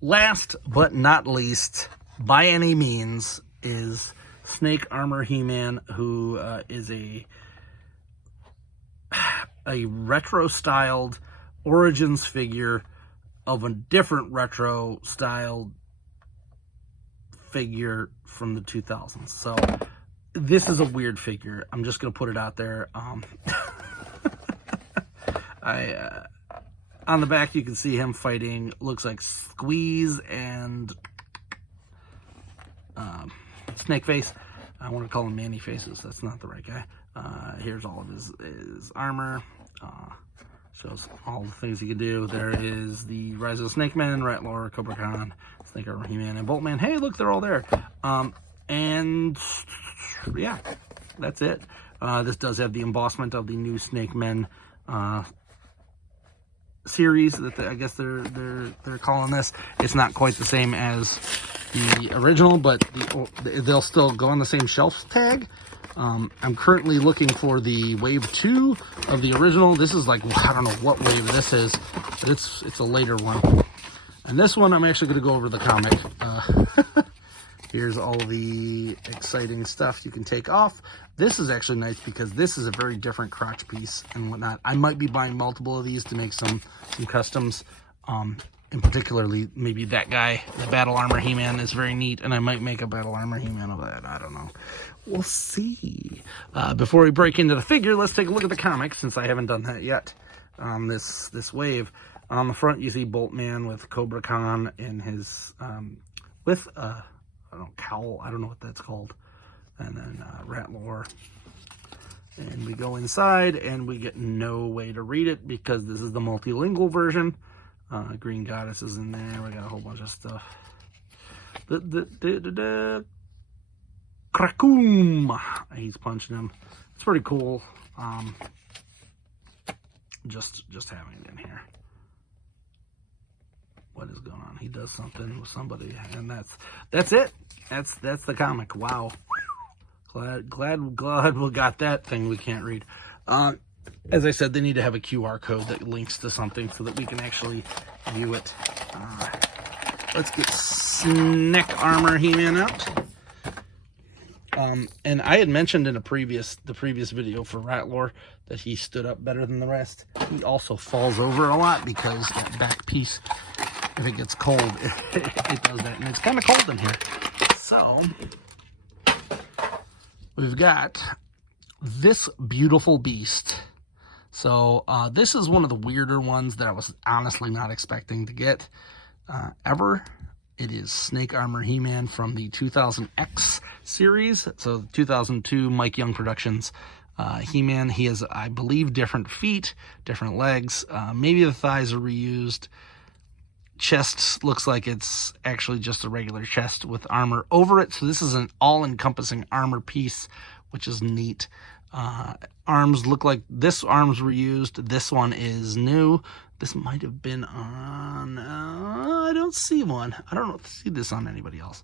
Last but not least, by any means, is Snake Armor He-Man, who is a retro-styled Origins figure of a different retro-styled figure from the 2000s. So this is a weird figure. I'm just going to put it out there. On the back, you can see him fighting, looks like Squeeze and Snake Face. I want to call him Manny Faces. That's not the right guy. Here's all of his armor. Shows all the things he can do. There is the Rise of the Snake Man, Ratlore, Cobra Khan, Snake Armor He-Man, and Boltman. Hey, look, they're all there. And yeah, that's it. This does have the embossment of the new Snake Men series that I guess they're calling this. It's not quite the same as the original, but they'll still go on the same shelf tag. I'm currently looking for the wave 2 of the original. This is like, I don't know what wave this is, but it's a later one. And this one, I'm actually going to go over the comic. Here's all the exciting stuff you can take off. This is actually nice because this is a very different crotch piece and whatnot. I might be buying multiple of these to make some customs. And particularly, maybe that guy, the Battle Armor He-Man, is very neat, and I might make a Battle Armor He-Man of that. I don't know. We'll see. Before we break into the figure, let's take a look at the comic, since I haven't done that yet. This wave. On the front, you see Boltman with Cobra Khan in his, with, I don't know, cowl. I don't know what that's called. And then Ratlore. And we go inside, and we get no way to read it, because this is the multilingual version. Green Goddess is in there. We got a whole bunch of stuff. Krakoom! He's punching him. It's pretty cool. Just having it in here. What is going on? He does something with somebody, and that's it. That's the comic. Wow. Glad we got that thing we can't read. As I said, they need to have a QR code that links to something so that we can actually view it. Let's get Snake Armor He-Man out. And I had mentioned in the previous video for Ratlore that he stood up better than the rest. He also falls over a lot because that back piece, if it gets cold, it does that. And it's kind of cold in here. So, we've got this beautiful beast. So this is one of the weirder ones that I was honestly not expecting to get ever. It is Snake Armor He-Man from the 2000X series. So 2002 Mike Young Productions He-Man. He has, I believe, different feet, different legs. Maybe the thighs are reused. Chest looks like it's actually just a regular chest with armor over it. So this is an all-encompassing armor piece, which is neat. Arms look like this arm's reused. This one is new. This might have been on, I don't see one. I don't see this on anybody else.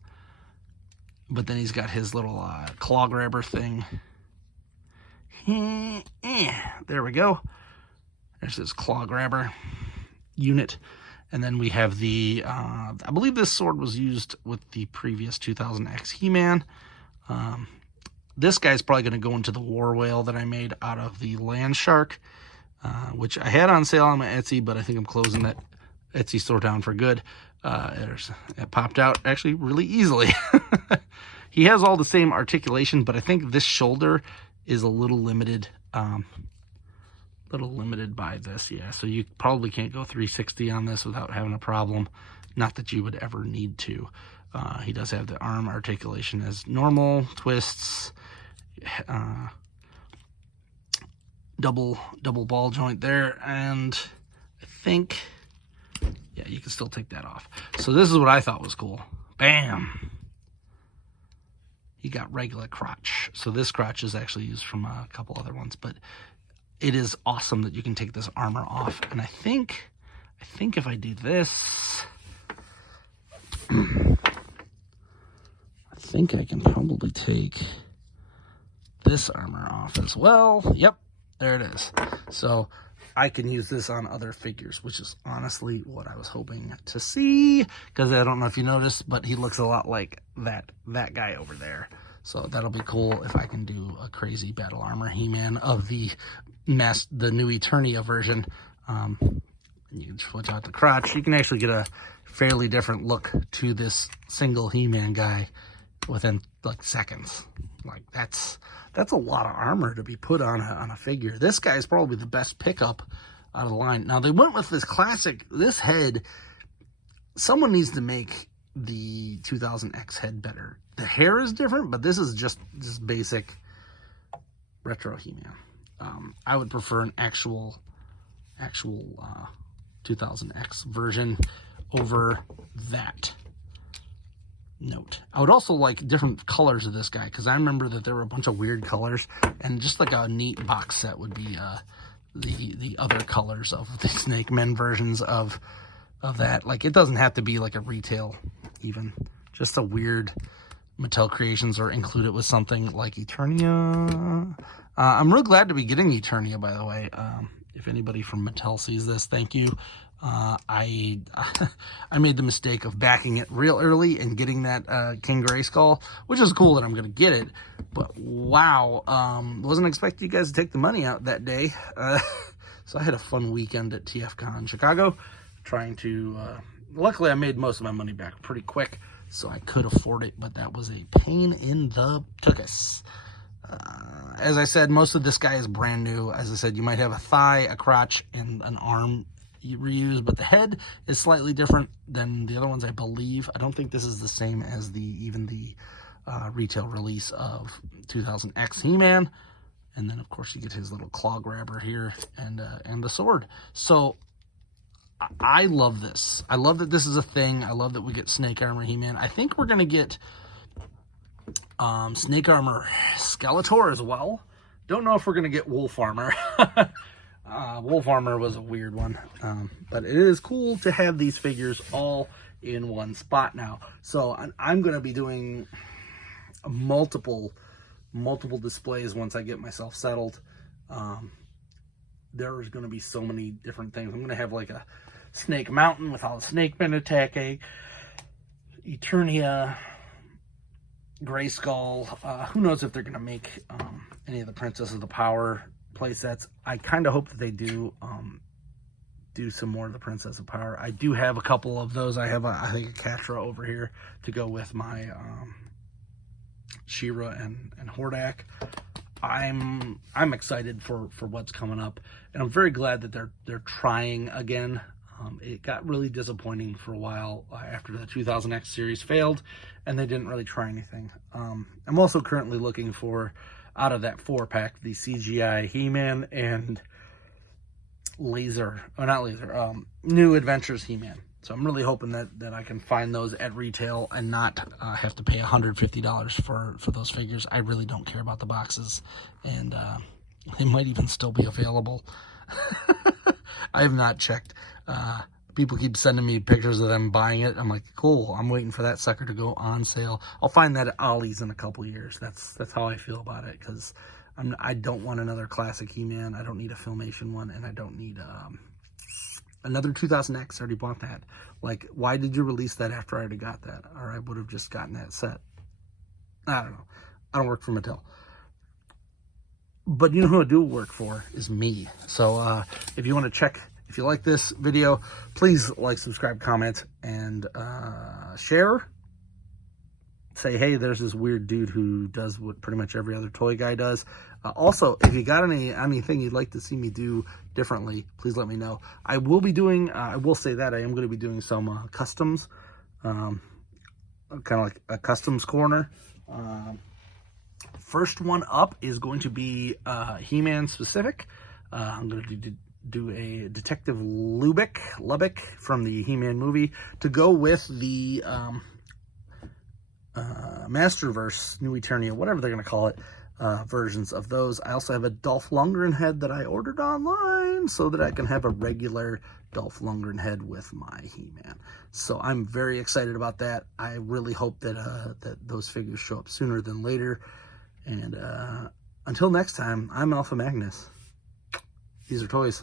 But then he's got his little claw grabber thing. There we go. There's his claw grabber unit. And then we have the, I believe this sword was used with the previous 2000X He-Man. This guy's probably going to go into the War Whale that I made out of the Land Shark, which I had on sale on my Etsy, but I think I'm closing that Etsy store down for good. It popped out actually really easily. He has all the same articulation, but I think this shoulder is a little limited. By this, yeah. So you probably can't go 360 on this without having a problem. Not that you would ever need to. He does have the arm articulation as normal, twists, double ball joint there, and I think, yeah, you can still take that off. So this is what I thought was cool. Bam! He got regular crotch. So this crotch is actually used from a couple other ones, but it is awesome that you can take this armor off. And I think if I do this, I think I can probably take this armor off as well. Yep, There it is. So I can use this on other figures, which is honestly what I was hoping to see, because I don't know if you noticed, but he looks a lot like that guy over there. So that'll be cool if I can do a crazy Battle Armor He-Man of the new Eternia version. You can switch out the crotch. You can actually get a fairly different look to this single He-Man guy within like seconds. Like that's a lot of armor to be put on a figure. This guy is probably the best pickup out of the line. Now they went with this classic, this head. Someone needs to make the 2000X head better. The hair is different, but this is just basic retro He-Man. I would prefer an actual 2000X version over that note. I would also like different colors of this guy, because I remember that there were a bunch of weird colors, and just like a neat box set would be the other colors of the Snake Men versions of that. Like, it doesn't have to be like a retail, even just a weird Mattel Creations, or include it with something like Eternia. I'm real glad to be getting Eternia, by the way. If anybody from Mattel sees this, thank you. I made the mistake of backing it real early and getting that King Grayskull, which is cool that I'm going to get it. But wow, wasn't expecting you guys to take the money out that day. So I had a fun weekend at TFCon Chicago, trying to, luckily I made most of my money back pretty quick, so I could afford it, but that was a pain in the tuchus. As I said, most of this guy is brand new. As I said, you might have a thigh, a crotch, and an arm you reuse, but the head is slightly different than the other ones, I believe. I don't think this is the same as even the retail release of 2000X He-Man. And then, of course, you get his little claw grabber here and the sword. So I love this. I love that this is a thing. I love that we get Snake Armor He-Man. I think we're going to get Snake Armor Skeletor as well. Don't know if we're going to get Wolf Armor. Wolf Armor was a weird one. But it is cool to have these figures all in one spot now. So I'm going to be doing multiple displays once I get myself settled. There's going to be so many different things. I'm going to have like a Snake Mountain with all the Snake Men attacking, Eternia, Grayskull. Who knows if they're going to make any of the Princess of the Power playsets. I kind of hope that they do some more of the Princess of Power. I do have a couple of those. I have I think a Catra over here to go with my She-Ra and Hordak. I'm excited for what's coming up, and I'm very glad that they're trying again. It got really disappointing for a while after the 2000X series failed, and they didn't really try anything. I'm also currently looking for, out of that 4-pack, the CGI He-Man and New Adventures He-Man. So I'm really hoping that I can find those at retail and not have to pay $150 for those figures. I really don't care about the boxes, and they might even still be available. I have not checked. People keep sending me pictures of them buying it. I'm like, cool, I'm waiting for that sucker to go on sale. I'll find that at Ollie's in a couple years. That's how I feel about it, because I don't want another classic He-Man. I don't need a Filmation one, and I don't need another 2000X. I already bought that. Like, why did you release that after I already got that? Or I would have just gotten that set. I don't know. I don't work for Mattel. But you know who I do work for is me. So if you want to check, if you like this video, please like, subscribe, comment, and share. Say, hey, there's this weird dude who does what pretty much every other toy guy does. Also, if you got anything you'd like to see me do differently, please let me know. I will be doing, I will say that I am going to be doing some customs, kind of like a customs corner. First one up is going to be He-Man specific. I'm going to do a Detective Lubbock from the He-Man movie to go with the Masterverse, New Eternia, whatever they're going to call it, versions of those. I also have a Dolph Lundgren head that I ordered online so that I can have a regular Dolph Lundgren head with my He-Man. So I'm very excited about that. I really hope that that those figures show up sooner than later. And until next time, I'm Alpha Magnus. These are toys.